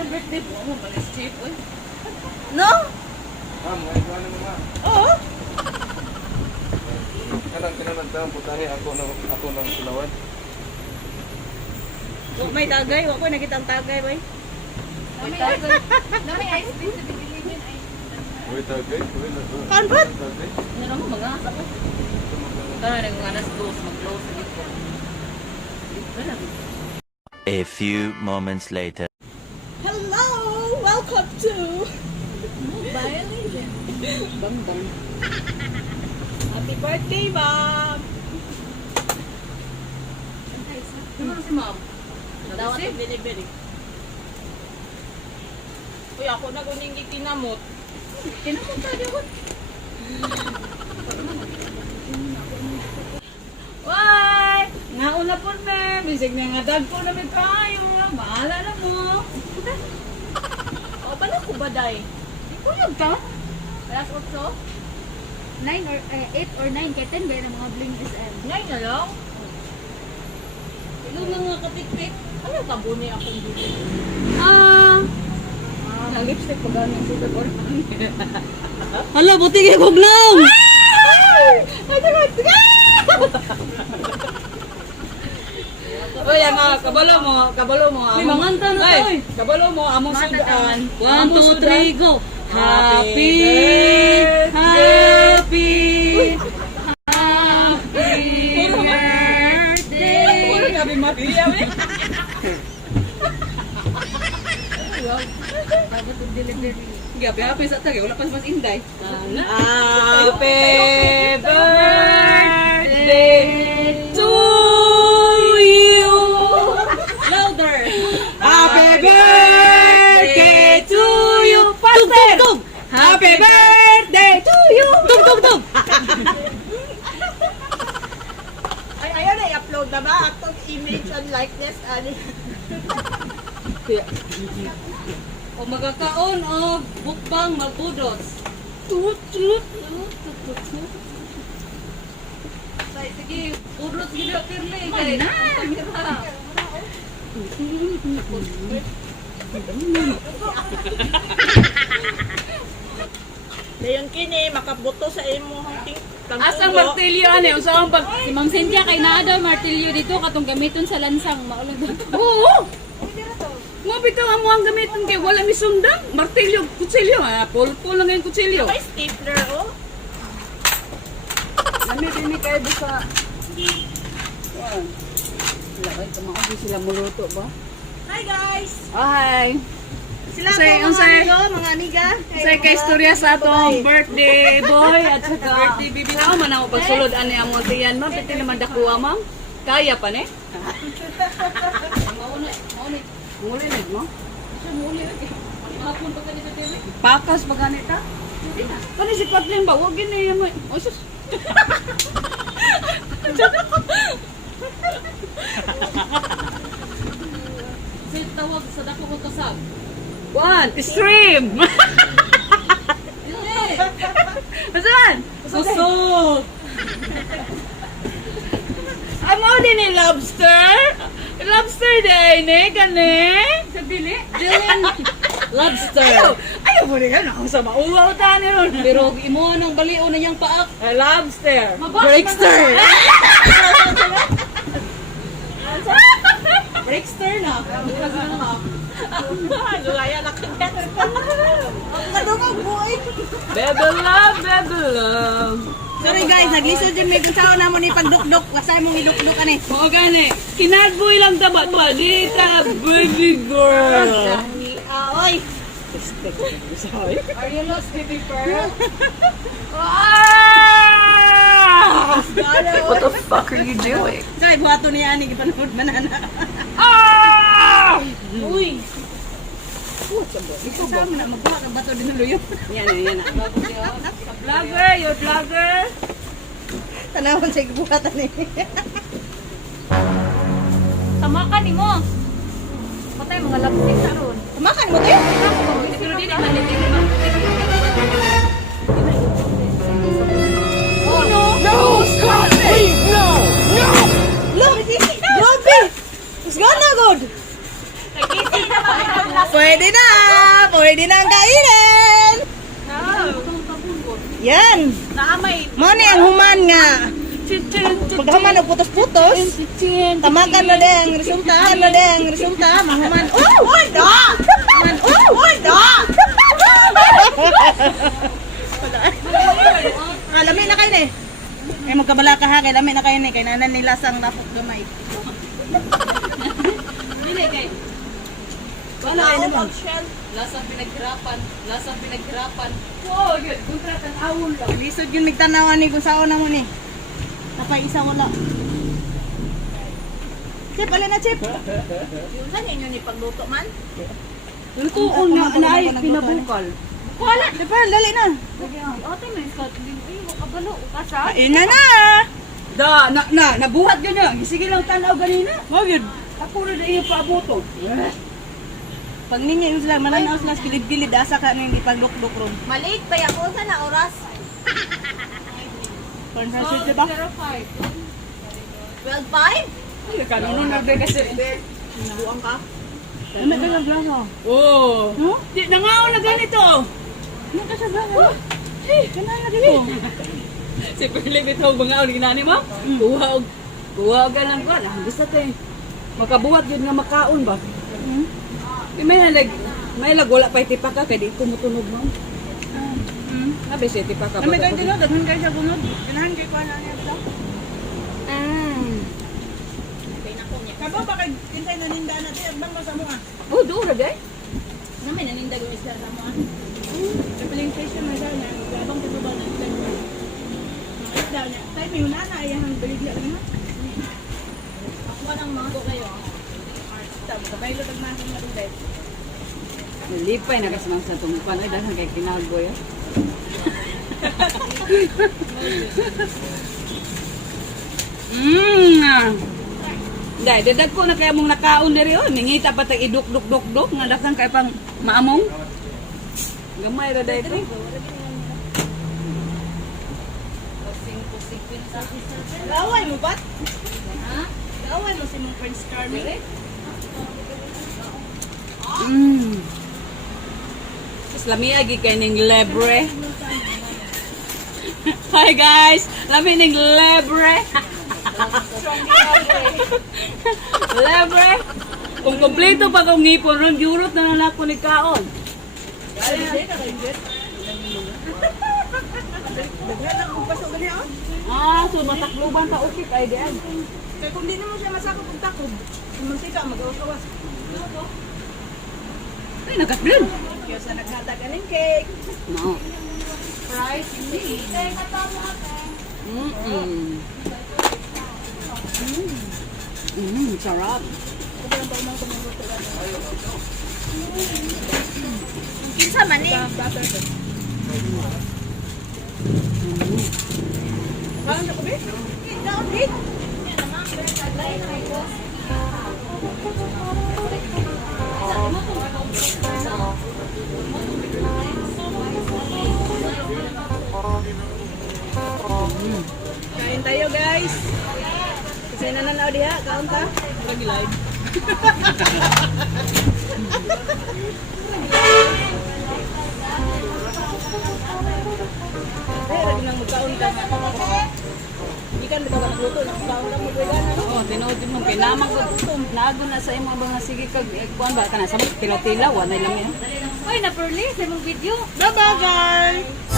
na birthday po mo, malis cheap, oy. No? Ma'am, may kuha naman ma'am. Oo. Kanang kinamagtang putahe ako ng sulawad. Huwag may tagay. Huwag ko nakitang tagay, boy. Nami ice cream sa Pilipinas ay. Uy, tagay. Uy, Kanbot? tagay. Ano mo mga asa ko? Tara na kung alas 2 mag-close dito. Dito lang. A few moments later. Hello! Welcome to... Violation. Bang bang. Happy birthday, Mom! Ano si ma'am? Dawat ang delivery. Uy, ako na kuning gitinamot. Kinapunta niyo ko. Why? Nauna po na. Bisig na nga dag po namin tayo. Bahala na mo. O, bala ko ba, day? Di ko yun ka? Alas 8? 9 or 8 or 9 kaya 10 gaya ng mga bling SM. Ngay na lang. Ilo na nga katiktik. Ano ka buni akong bili? Na lipstick pa ganyan sa or Hala, buti kayo gugnaw! Oy, nga, kabalo mo. Limangan ta na to, eh. Kabalo mo, among sudan. 1, 2, 3, go! Happy! Happy birthday! Puro gabi Maria, we. Bago to delivery. Gabi sa tagay, wala pa mas inday. Happy birthday to you. Louder. Happy birthday to you. Faster. Happy birthday to you. Tug! Ay, ayaw na i-upload na ba? Atong image and likeness, ani. O magkakaon o bukbang magbudots. Sige, budots gila pirli. Kaya na! Dayon kini, makabuto sa imo hunting. Asang martilyo ane? Usaang pag si Ma'am Cynthia kay naa daw martilyo dito katong gamiton sa lansang. Maulog daw. Oo! Mo bitaw amo ang gamiton kay wala mi sundang. Martilyo, kutsilyo. Pulpul lang yung kutsilyo. May stapler, oh. Lamit ini kay busa. Yan. Lakay kamaagi sila muluto ba? Hi, guys! Ay. Sila Unsay- po mga unsay- amigo, mga amiga. Say kay istorya sa atong birthday boy at saka birthday bibi na man ako pagsulod ani ang mga tiyan ma'am piti naman dakuha ma'am. Kaya pa ni? Muli na mo? Pakas pa ganita? Kani si Kathleen ba? Huwag yun na yan. Oh, sus. Say tawag sa dako ko kasab. One, stream! Saan? Usok! Amo din ni lobster? Lobster din eh, gani? Sa bili? Jillian, lobster. Ayaw mo rin ako sa mauwaw tani ron. Pero imo nang baliw na niyang paak. Lobster. Breakster. Breakster na. Lulaya na kagad. Ang kadungog buhay. Bebe love. Sorry guys, naglisod dyan may kunsaon na mo ni pagdukduk. Wasay mong idukduk ka ni. Oo gani. Kinadboy lang taba to. Dita, baby girl. Oy! Are you lost, baby pearl? Ah! What the fuck are you doing? Sorry, buhato niya ni gipanood banana. Ah! Uy! Ikaw sa amin na magbuhat ang bato din luyo. Yan na. Vlogger, you're vlogger. Tanawan sa gibuhatan ni. Tama ka ni mo. Patay mga lapstick sa ron. Kumakan mo tayo? Pero di naman hindi naman. Oh no! No! Stop it! No! No! Look! Grabe! It's gone na good! Pwede na! Pwede na ang kainin! Yan! Naamay. Mani ang human nga. Paghaman na putos-putos. Tamakan na deng, resulta na deng, resulta. Mahuman. Oh! Wala! Wala! Lami na kayo eh. Ay magkabala ka ha, kay lami na kayo eh. Kay nanan nila sang napok gamay. Dili kay. Wala kayo naman. Lasang pinaghirapan. Oo, yun. Kontratan awon lang. Lisod yun magtanawan ni kung saan na mo ni. Tapay isa wala. Chip, alin na Chip? Lutuon na ay pinabukal. Wala, di ba? Dali na. Ate, may kat din. Ay, kabalo. Kasa? Kain na na. Nabuhat ganyan. Sige lang tanaw ganina. Wag yun. Ako na iya paaboto. Pag ninyo yung sila, mananaw sila sa kilid-kilid, asa ka na hindi pagluk-luk ron. Maliit pa ako sa na oras. Concentrate, di ba? 12:05? Ay, kanunon na ba kasi. Buang ka? Ano ba yung blaso? Oo. Huh? Di nangaon na ganito. Ano ka sa blaso? Kanaan na dito. Si Perlip ito mga ginani mo. Kuha og ganang kuha. Gusto tayo. Makabuhat yun nga makaon ba? May wala pa itipa ka kay di ko mutunog mo. Sabi siya itipa ka. Ano kayo dito? Daghan kayo sa bunod. Ganahan kayo kuha na niya dito. Kabo ba kayo kinsay naninda natin? Agbang ba sa mga? Oh, doon gay. Namin nanindag yung isla sa mga. Kapaling station na siya. Labang ko ba na isla niya? Isla niya. Tayo may unana. Ayan ang baligla niya. Ako ng mga ko kayo. Kabay lo tagmasang na rin tayo. Lipay na kasi mga sa tumupan. Ay, dahil kay kinalboy. Dahil, dadag ko na kaya mong nakaon diri oh. Ningita pa tag iduk-duk-duk-duk. Nga dakang kaya pang maamong. Gamay ra dahil ko. Gaway mo ba? Ha? Gaway mo si mong Prince Charming? Tapos lamiagi kay ning lebre. Hi guys! Lami ning lebre. Lebre. Kung kompleto pa kong ngipon ron, yurot na lang ako ni Kaon. So matakluban pa ukit ay diyan. Kaya kung di naman siya masakot og takod, mantika mag-awas-awas. Ay, nagkatblin. Kaya sa naghatag ng cake. No. Price, hindi. Sarap. Kinsa man eh. Parang siya ko, babe? Down, bit. Kain tayo guys. Kasi nananaw diha, kaon ta. Lagi live. Lagi nang magkaon ka. Hindi ka nagkakagluto, nakaon ka magwegana. Oo, tinood mo. Kinamang ko. Nago na sa imo mga sige kag kuan ba ka na sa pila-tila. Wanay lang yan. Ay, na-perlis. Ay, mong video. Bye-bye guys!